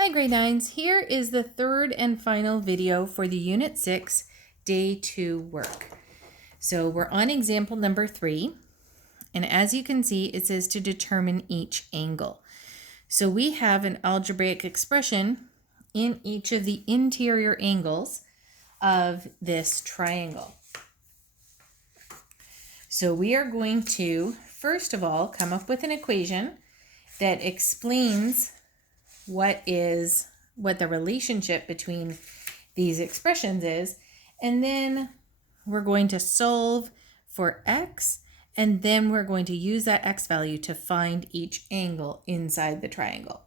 Hi grade 9s, here is the third and final video for the Unit 6 Day 2 work. So we're on example number 3, and as you can see it says to determine each angle. So we have an algebraic expression in each of the interior angles of this triangle. So we are going to, first of all, come up with an equation that explains what the relationship between these expressions is, and then we're going to solve for x, and then we're going to use that x value to find each angle inside the triangle.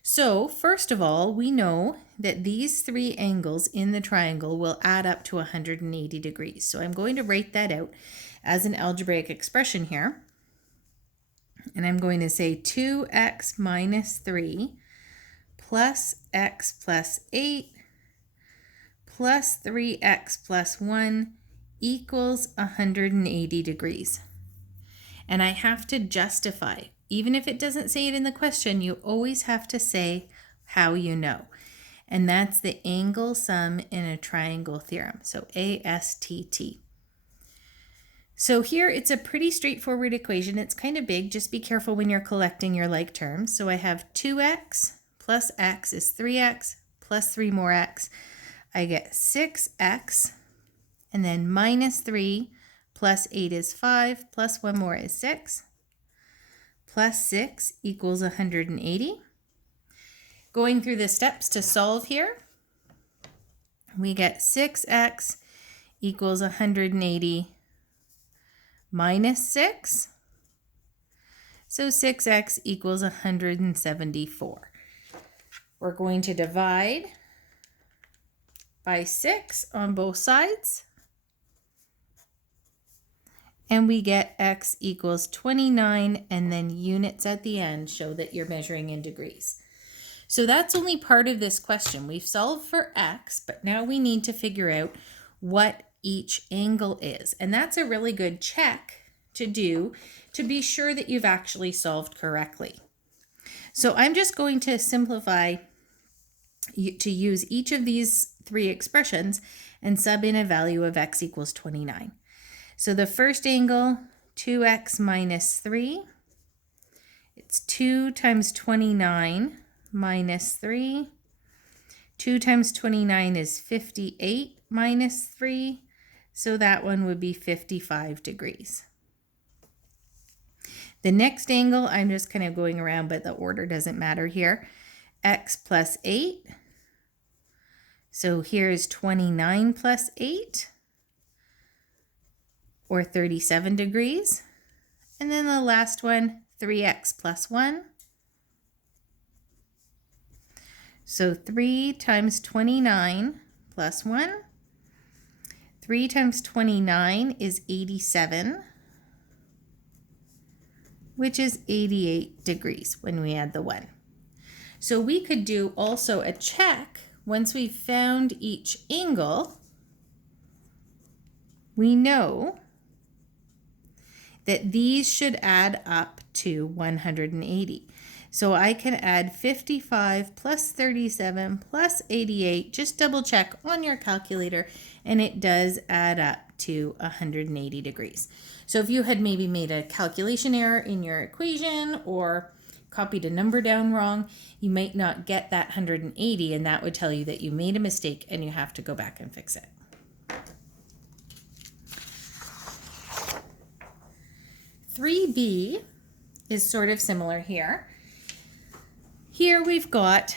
So first of all, we know that these three angles in the triangle will add up to 180 degrees. So I'm going to write that out as an algebraic expression here. And I'm going to say 2x minus 3 plus x plus 8 plus 3x plus 1 equals 180 degrees. And I have to justify. Even if it doesn't say it in the question, you always have to say how you know. And that's the angle sum in a triangle theorem. So ASTT. So here it's a pretty straightforward equation. It's kind of big. Just be careful when you're collecting your like terms. So I have 2x plus x is 3x plus 3 more x. I get 6x, and then minus 3 plus 8 is 5, plus 1 more is 6, plus 6 equals 180. Going through the steps to solve here, we get 6x equals 180 minus 6. So 6x equals 174. We're going to divide by 6 on both sides. And we get x equals 29, and then units at the end show that you're measuring in degrees. So that's only part of this question. We've solved for x, but now we need to figure out what each angle is. And that's a really good check to do to be sure that you've actually solved correctly. So I'm just going to simplify to use each of these three expressions and sub in a value of x equals 29. So the first angle, 2x minus 3, it's 2 times 29 minus 3. 2 times 29 is 58 minus 3, so that one would be 55 degrees. The next angle, I'm just kind of going around, but the order doesn't matter here. X plus 8. So here's 29 plus 8, or 37 degrees. And then the last one, 3x plus 1. So 3 times 29 plus 1. 3 times 29 is 87, which is 88 degrees when we add the 1. So we could do also a check. Once we've found each angle, we know that these should add up to 180. So I can add 55 plus 37 plus 88, just double check on your calculator, and it does add up to 180 degrees. So if you had maybe made a calculation error in your equation or copied a number down wrong, you might not get that 180, and that would tell you that you made a mistake and you have to go back and fix it. (3b) is sort of similar here. Here we've got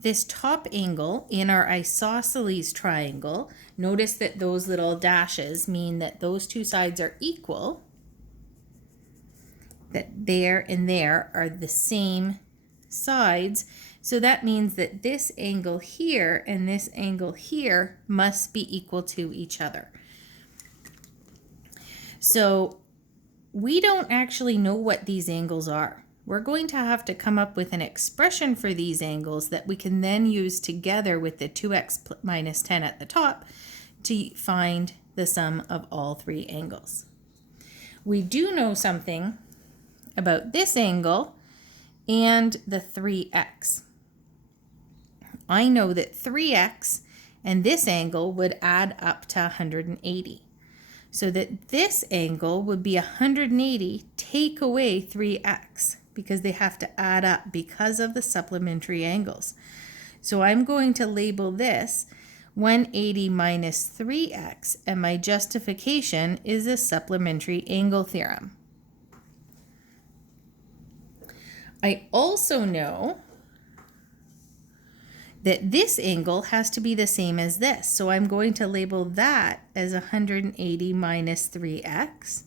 this top angle in our isosceles triangle. Notice that those little dashes mean that those two sides are equal, that there and there are the same sides. So that means that this angle here and this angle here must be equal to each other. So we don't actually know what these angles are. We're going to have to come up with an expression for these angles that we can then use together with the 2x minus 10 at the top to find the sum of all three angles. We do know something about this angle and the 3x. I know that 3x and this angle would add up to 180. So that this angle would be 180 take away 3x, because they have to add up because of the supplementary angles. So I'm going to label this 180 minus 3x, and my justification is a supplementary angle theorem. I also know that this angle has to be the same as this. So I'm going to label that as 180 minus 3x.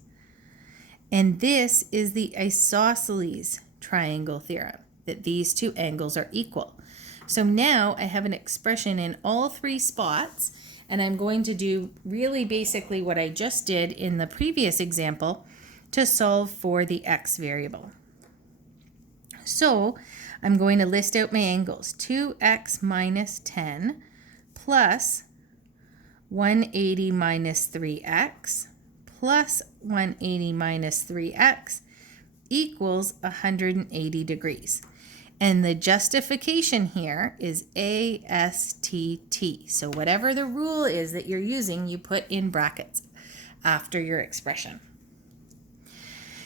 And this is the isosceles triangle theorem, that these two angles are equal. So now I have an expression in all three spots, and I'm going to do really basically what I just did in the previous example to solve for the x variable. So I'm going to list out my angles. 2x minus 10 plus 180 minus 3x plus 180 minus 3x equals 180 degrees. And the justification here is ASTT. So whatever the rule is that you're using, you put in brackets after your expression.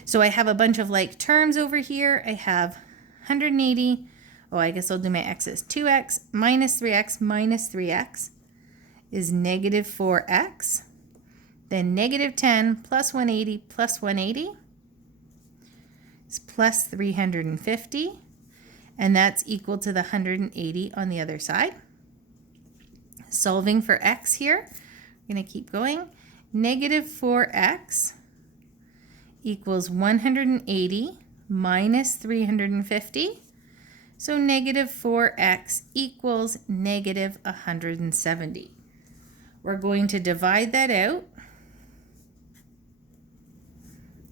So I have a bunch of like terms over here. I have 180, I guess I'll do my x's. 2x minus 3x is negative 4x. Then negative 10 plus 180 is plus 350. And that's equal to the 180 on the other side. Solving for x here, I'm going to keep going. Negative 4x equals 180 minus 350. So negative 4x equals negative 170. We're going to divide that out.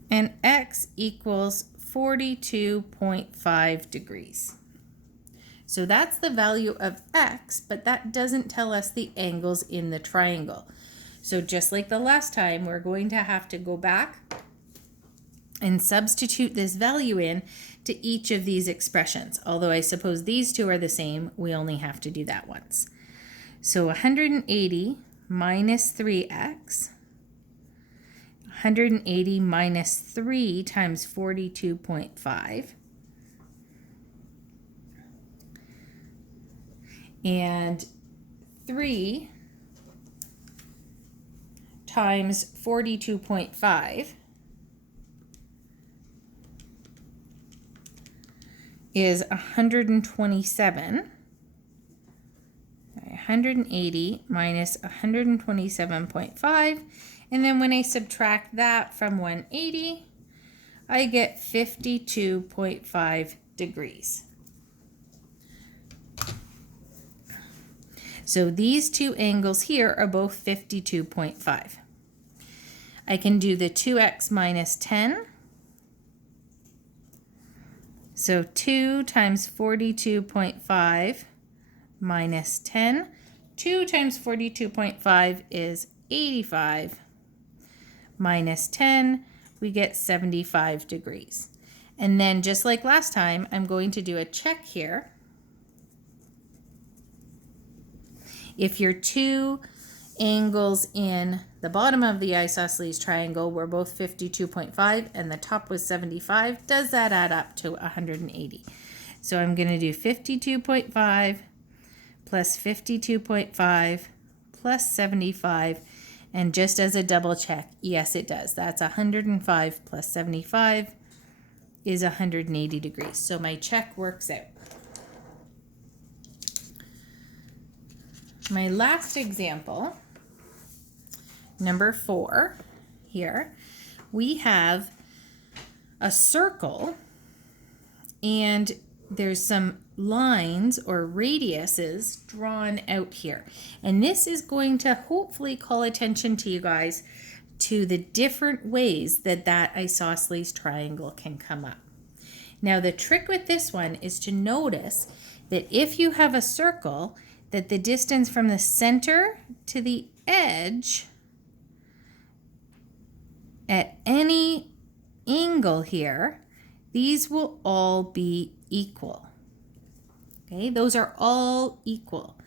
And x equals 42.5 degrees. So that's the value of x, but that doesn't tell us the angles in the triangle. So just like the last time, we're going to have to go back and substitute this value in to each of these expressions. Although I suppose these two are the same, we only have to do that once. So 180 minus 3x, 180 minus 3 times 42.5. And 3 times 42.5 is 127. 180 minus 127.5. And then when I subtract that from 180, I get 52.5 degrees. So these two angles here are both 52.5. I can do the 2x minus 10. So 2 times 42.5 minus 10. 2 times 42.5 is 85. Minus 10, we get 75 degrees. And then just like last time, I'm going to do a check here. If your two angles in the bottom of the isosceles triangle were both 52.5 and the top was 75, does that add up to 180? So I'm going to do 52.5 plus 52.5 plus 75. And just as a double check, yes, it does. That's 105 plus 75 is 180 degrees. So my check works out. My last example, number 4 here, we have a circle and there's some lines or radiuses drawn out here. And this is going to hopefully call attention to you guys to the different ways that that isosceles triangle can come up. Now the trick with this one is to notice that if you have a circle, that the distance from the center to the edge at any angle here, these will all be equal. Okay, those are all equal.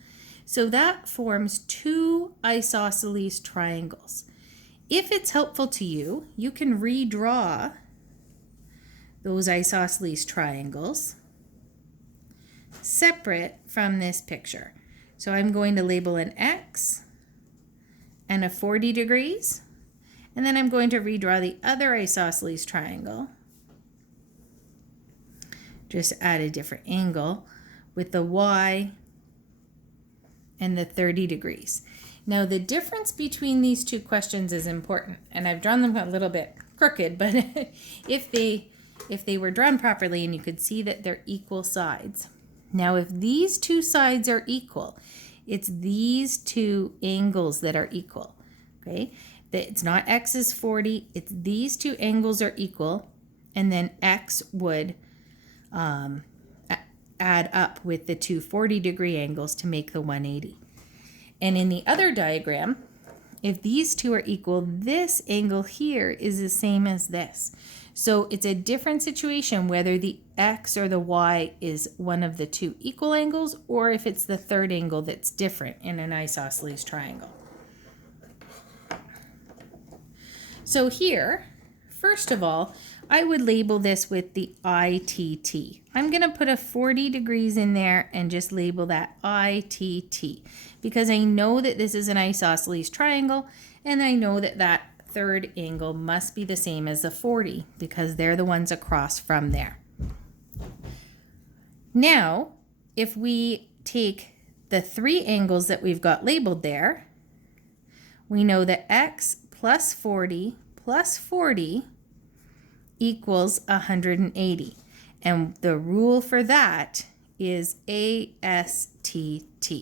So that forms two isosceles triangles. If it's helpful to you, you can redraw those isosceles triangles separate from this picture. So I'm going to label an X and a 40 degrees, and then I'm going to redraw the other isosceles triangle, just add a different angle with the Y and the 30 degrees. Now the difference between these two questions is important, and I've drawn them a little bit crooked, but if they were drawn properly and you could see that they're equal sides. Now if these two sides are equal, it's these two angles that are equal, okay? It's not X is 40, it's these two angles are equal, and then X would add up with the two 40-degree angles to make the 180. And in the other diagram, if these two are equal, this angle here is the same as this. So it's a different situation whether the X or the Y is one of the two equal angles or if it's the third angle that's different in an isosceles triangle. So here, first of all, I would label this with the ITT. I'm going to put a 40 degrees in there and just label that ITT because I know that this is an isosceles triangle and I know that that third angle must be the same as the 40 because they're the ones across from there. Now, if we take the three angles that we've got labeled there, we know that X plus 40 equals 180. And the rule for that is ASTT.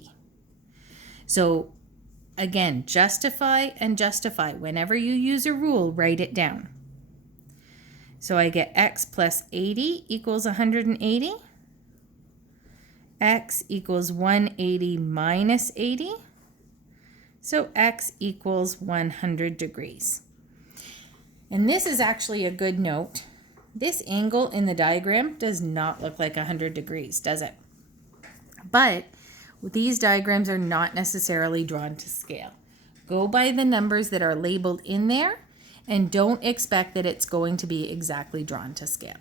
So again, justify and justify. Whenever you use a rule, write it down. So I get X plus 80 equals 180. X equals 180 minus 80. So X equals 100 degrees. And this is actually a good note. This angle in the diagram does not look like 100 degrees, does it? But these diagrams are not necessarily drawn to scale. Go by the numbers that are labeled in there and don't expect that it's going to be exactly drawn to scale.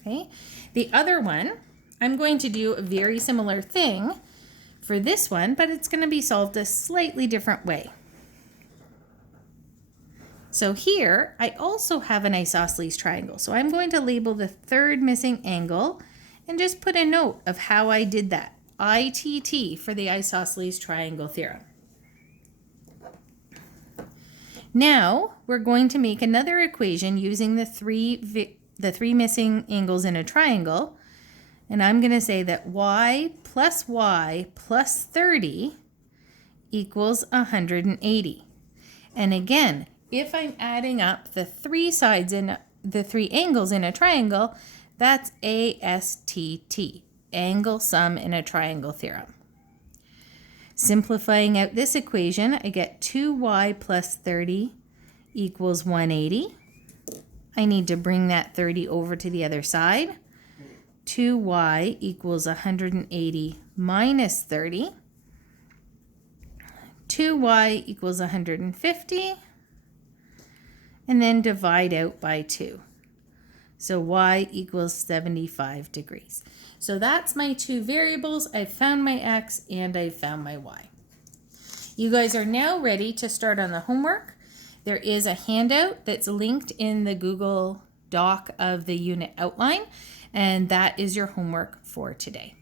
Okay? The other one, I'm going to do a very similar thing for this one, but it's going to be solved a slightly different way. So here, I also have an isosceles triangle. So I'm going to label the third missing angle and just put a note of how I did that. ITT for the isosceles triangle theorem. Now, we're going to make another equation using the three missing angles in a triangle. And I'm going to say that y plus 30 equals 180. And again, if I'm adding up the three sides in the three angles in a triangle, that's ASTT, angle sum in a triangle theorem. Simplifying out this equation, I get 2y plus 30 equals 180. I need to bring that 30 over to the other side. 2y equals 180 minus 30. 2y equals 150. And then divide out by 2. So y equals 75 degrees. So that's my two variables. I've found my x and I've found my y. You guys are now ready to start on the homework. There is a handout that's linked in the Google Doc of the unit outline, and that is your homework for today.